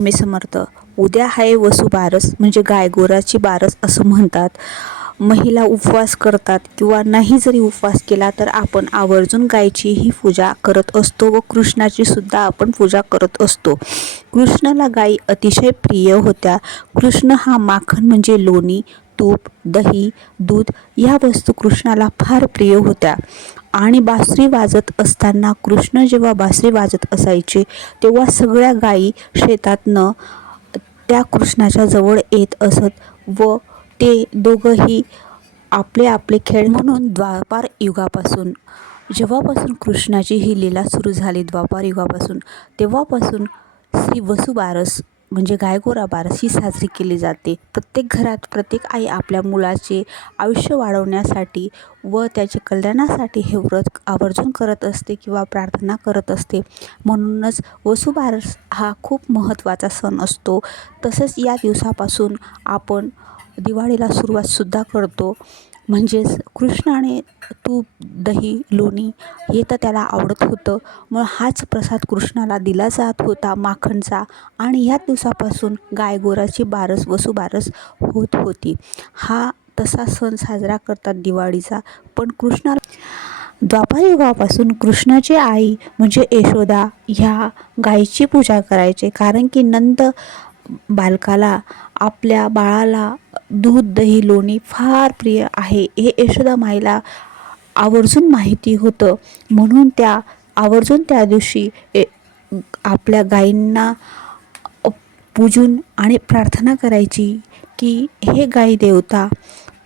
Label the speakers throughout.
Speaker 1: मी समर्थ. उद्या आहे वसुबारस म्हणजे गायगोराची बारस असं म्हणतात. महिला उपवास करतात किंवा नाही जरी उपवास केला तर आपण आवर्जून गायचीही पूजा करत असतो व कृष्णाची सुद्धा आपण पूजा करत असतो. कृष्णाला गायी अतिशय प्रिय होत्या. कृष्ण हा माखन म्हणजे लोणी तूप दही दूध ह्या वस्तू कृष्णाला फार प्रिय होत्या. आणि बासरी वाजत असताना कृष्ण जेव्हा बासरी वाजत असायचे तेव्हा सगळ्या गायी शेतातनं त्या कृष्णाच्या जवळ येत असत व ते दोघंही आपले आपले खेळ म्हणून द्वापार युगापासून जेव्हापासून कृष्णाची ही लीला सुरू झाली द्वापार युगापासून तेव्हापासून श्री वसुबारस म्हणजे गायगोरा बारस ही साजरी केली जाते. प्रत्येक घरात प्रत्येक आई आपल्या मुलाचे आयुष्य वाढवण्यासाठी व त्याच्या कल्याणासाठी हे व्रत आवर्जून करत असते किंवा प्रार्थना करत असते. म्हणूनच वसुबारस हा खूप महत्त्वाचा सण असतो. तसेच या दिवसापासून आपण दिवाळीला सुरुवातसुद्धा करतो. म्हणजेच कृष्णाने तूप दही लोणी हे तर त्याला आवडत होतं. मग हाच प्रसाद कृष्णाला दिला जात होता माखणचा आणि ह्या दिवसापासून गायगोराची बारस वसुबारस होत होती. हा तसा सण साजरा करतात दिवाळीचा. पण कृष्णा द्वापारयुगापासून कृष्णाची आई म्हणजे यशोदा ह्या गायीची पूजा करायचे. कारण की नंद बालकाला आपल्या बाळाला दूध दही लोणी फार प्रिय आहे. हे यशोदा माईला आवर्जून माहिती होतं. म्हणून त्या आवर्जून त्या दिवशी ए आपल्या गायींना पूजून आणि प्रार्थना करायची की हे गाई देवता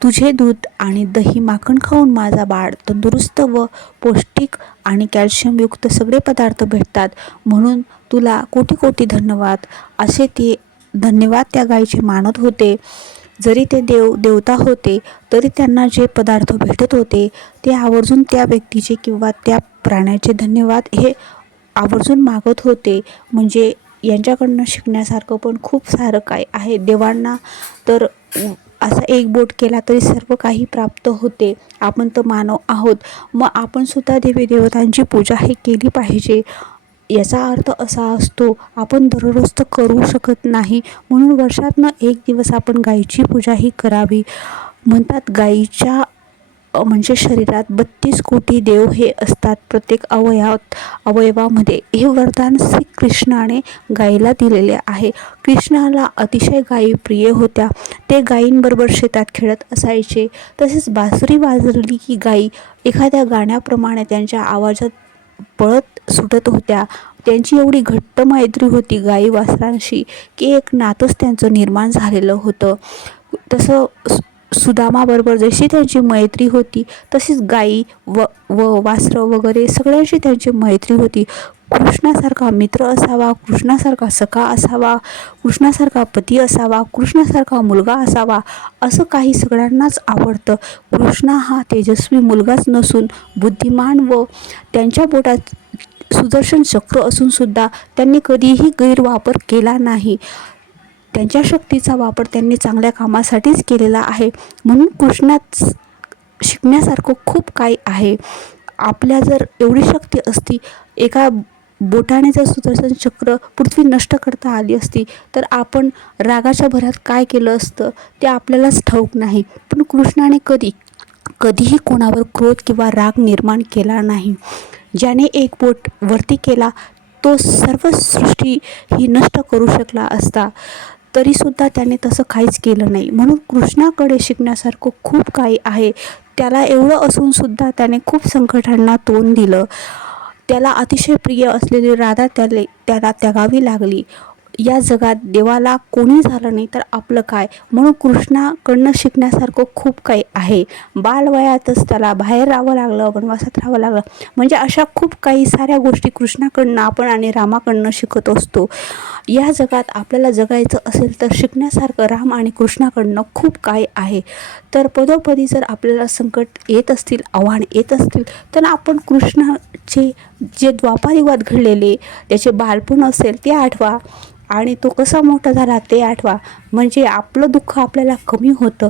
Speaker 1: तुझे दूध आणि दही माखण खाऊन माझा बाळ तंदुरुस्त व पौष्टिक आणि कॅल्शियमयुक्त सगळे पदार्थ भेटतात. म्हणून तुला कोटी कोटी धन्यवाद. असे ते धन्यवाद त्या गायीचे मानत होते. जरी ते देव देवता होते तरी त्यांना जे पदार्थ भेटत होते ते आवर्जून त्या व्यक्तीचे किंवा त्या प्राण्याचे धन्यवाद हे आवर्जून मागत होते. म्हणजे यांच्याकडनं शिकण्यासारखं पण खूप सारं काय आहे. देवांना तर असा एक बोट केला तरी सर्व काही प्राप्त होते. आपण तर मानव आहोत. मग आपण सुद्धा देवी देवतांची पूजा हे केली पाहिजे. याचा अर्थ असा असतो आपण दररोज तर करू शकत नाही. म्हणून वर्षातनं एक दिवस आपण गायीची पूजा ही करावी. म्हणतात गायीच्या म्हणजे शरीरात बत्तीस कोटी देव हे असतात प्रत्येक अवयवात अवयवामध्ये. हे वरदान श्री कृष्णाने गायीला दिलेले आहे. कृष्णाला अतिशय गायी प्रिय होत्या. ते गायींबरोबर शेतात खेळत असायचे. तसेच बासरी वाजवली की गायी एखाद्या गाण्याप्रमाणे त्यांच्या आवाजात पळत सुटत होत्या. त्यांची एवढी घट्ट मैत्री होती गाई वासरांशी की एक नातंच त्यांचं निर्माण झालेलं होतं. तसं सुदामाबरोबर जशी त्यांची मैत्री होती तशीच गाई व व वासरं वगैरे सगळ्यांशी त्यांची मैत्री होती. कृष्णासारखा मित्र असावा कृष्णासारखा सखा असावा कृष्णासारखा पती असावा कृष्णासारखा मुलगा असावा असं काही सगळ्यांनाच आवडतं. कृष्णा हा तेजस्वी मुलगाच नसून बुद्धिमान व त्यांच्या बोटात सुदर्शन चक्र असूनसुद्धा त्यांनी कधीही गैरवापर केला नाही. त्यांच्या शक्तीचा वापर त्यांनी चांगल्या कामासाठीच केलेला आहे. म्हणून कृष्णात शिकण्यासारखं खूप काही आहे. आपल्या जर एवढी शक्ती असती एका बोटाने जर सुदर्शन चक्र पृथ्वी नष्ट करता आली असती तर आपण रागाच्या भरात काय केलं असतं ते आपल्यालाच ठाऊक नाही. पण कृष्णाने कधी कधीही कोणावर क्रोध किंवा राग निर्माण केला नाही. ज्याने एक बोट वरती केला तो सर्व सृष्टी ही नष्ट करू शकला असता. तरीसुद्धा त्याने तसं काहीच केलं नाही. म्हणून कृष्णाकडे शिकण्यासारखं खूप काही आहे. त्याला एवढं असूनसुद्धा त्याने खूप संकटांना तोंड दिलं. त्याला अतिशय प्रिय असलेली राधा त्याले त्याला त्यागावी लागली. या जगात देवाला कोणी झालं नाही तर आपलं काय? म्हणून कृष्णाकडनं शिकण्यासारखं खूप काही आहे. बालवयातच त्याला बाहेर राहावं लागलं वनवासात राहावं लागलं. म्हणजे अशा खूप काही साऱ्या गोष्टी कृष्णाकडनं आपण आणि रामाकडनं शिकत असतो. या जगात आपल्याला जगायचं असेल तर शिकण्यासारखं राम आणि कृष्णाकडनं खूप काही आहे. तर पदोपदी जर आपल्याला संकट येत असतील आव्हान येत असतील तर आपण कृष्णाचे जे द्वापारयुगात घडलेले त्याचे बालपण असेल ते आठवा. आणि तो कसा मोठा झाला ते आठवा. म्हणजे आपलं दुःख आपल्याला कमी होतं.